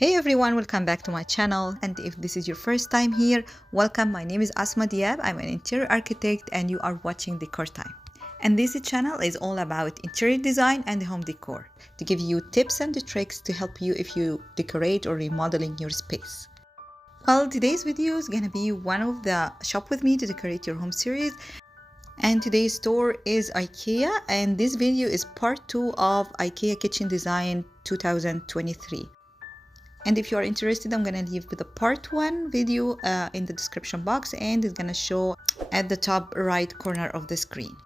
Hey everyone, welcome back to my channel, and if this is your first time here, welcome. My name is Asma Diab. I'm an interior architect and you are watching Decor Time. And this channel is all about interior design and home decor, to give you tips and tricks to help you if you decorate or remodeling your space. Well, today's video is gonna be one of the Shop With Me to Decorate Your Home series. And today's store is Ikea, and this video is part 2 of Ikea Kitchen Design 2023. And if you are interested, I'm gonna leave the part 1 video in the description box, and it's gonna show at the top right corner of the screen.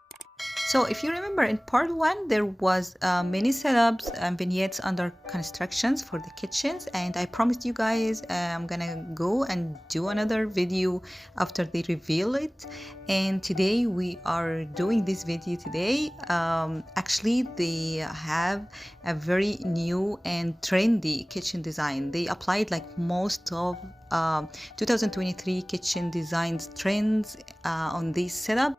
So if you remember, in part 1 there was many setups and vignettes under constructions for the kitchens, and I promised you guys I'm gonna go and do another video after they reveal it. And today we are doing this video today. Actually, they have a very new and trendy kitchen design. They applied like most of 2023 kitchen designs trends on this setup.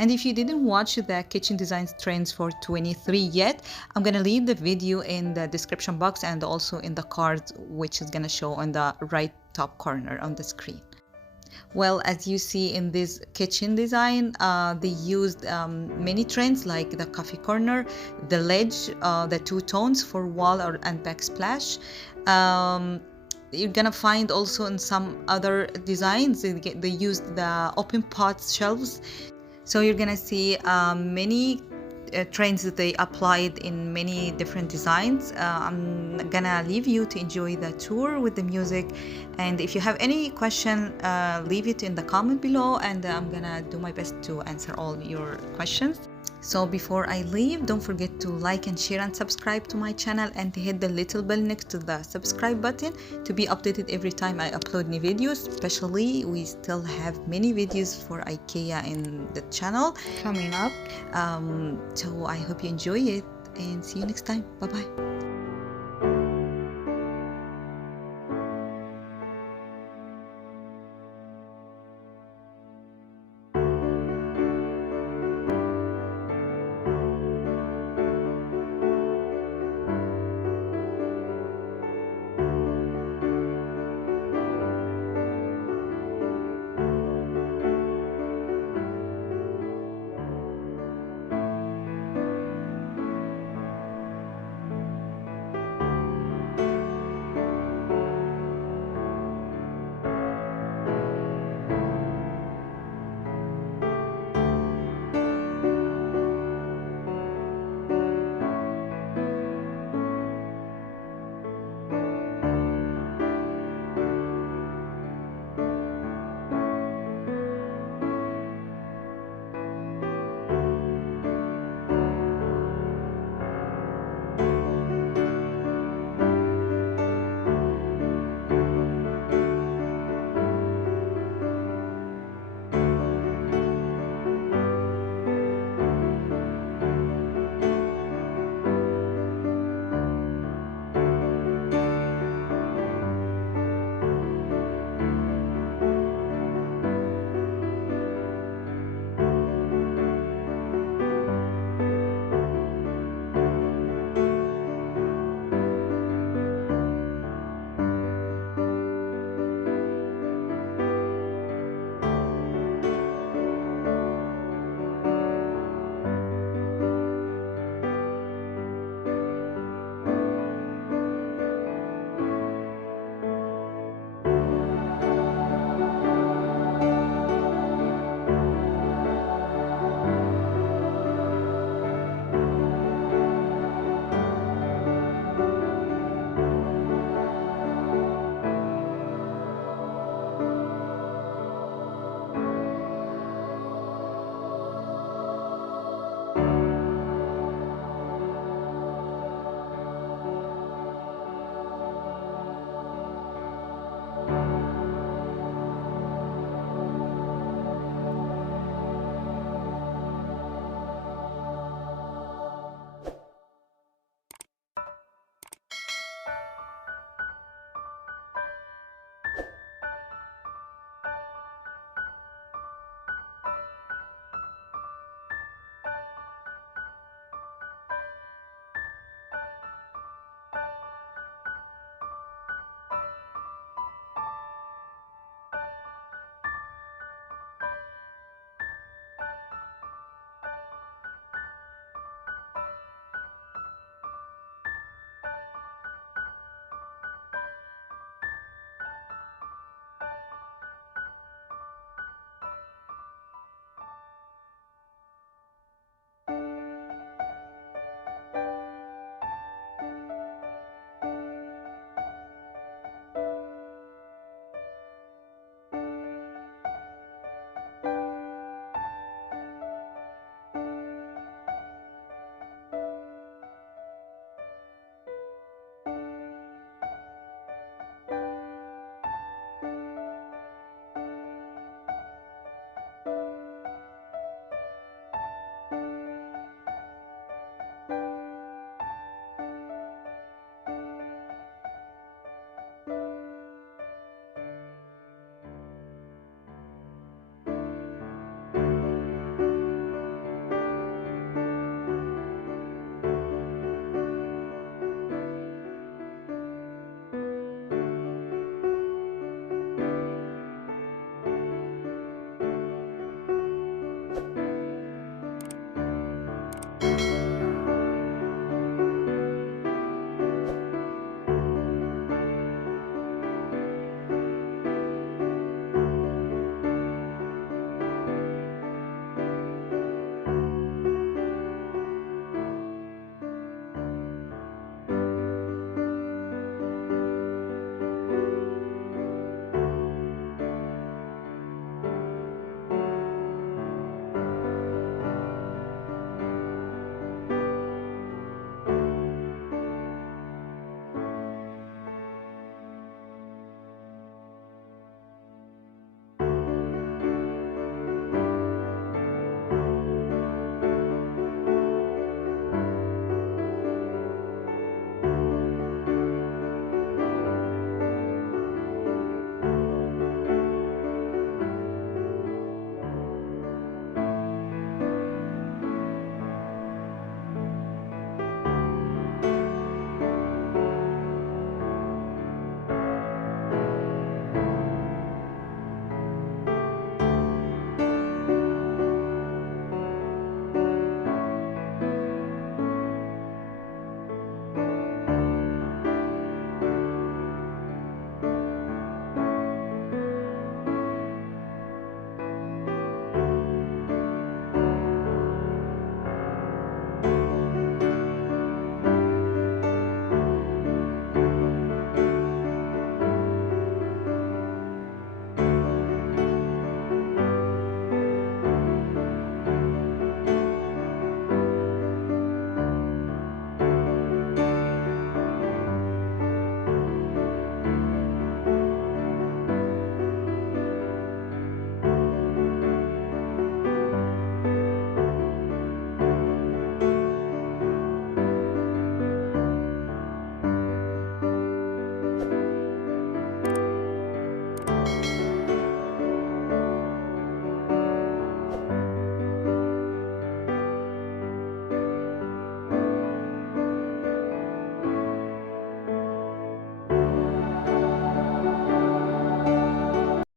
And if you didn't watch the kitchen design trends for 23 yet, I'm gonna leave the video in the description box and also in the card, which is gonna show on the right top corner on the screen. Well, as you see in this kitchen design, they used many trends like the coffee corner, the ledge, the two tones for wall and backsplash. You're gonna find also in some other designs, they used the open pot shelves. So you're gonna see many trends that they applied in many different designs. I'm gonna leave you to enjoy the tour with the music, and if you have any question, leave it in the comment below, and I'm gonna do my best to answer all your questions. So before I leave, don't forget to like and share and subscribe to my channel, and hit the little bell next to the subscribe button to be updated every time I upload new videos. Especially, we still have many videos for Ikea in the channel coming up. So I hope you enjoy it, and see you next time. Bye bye.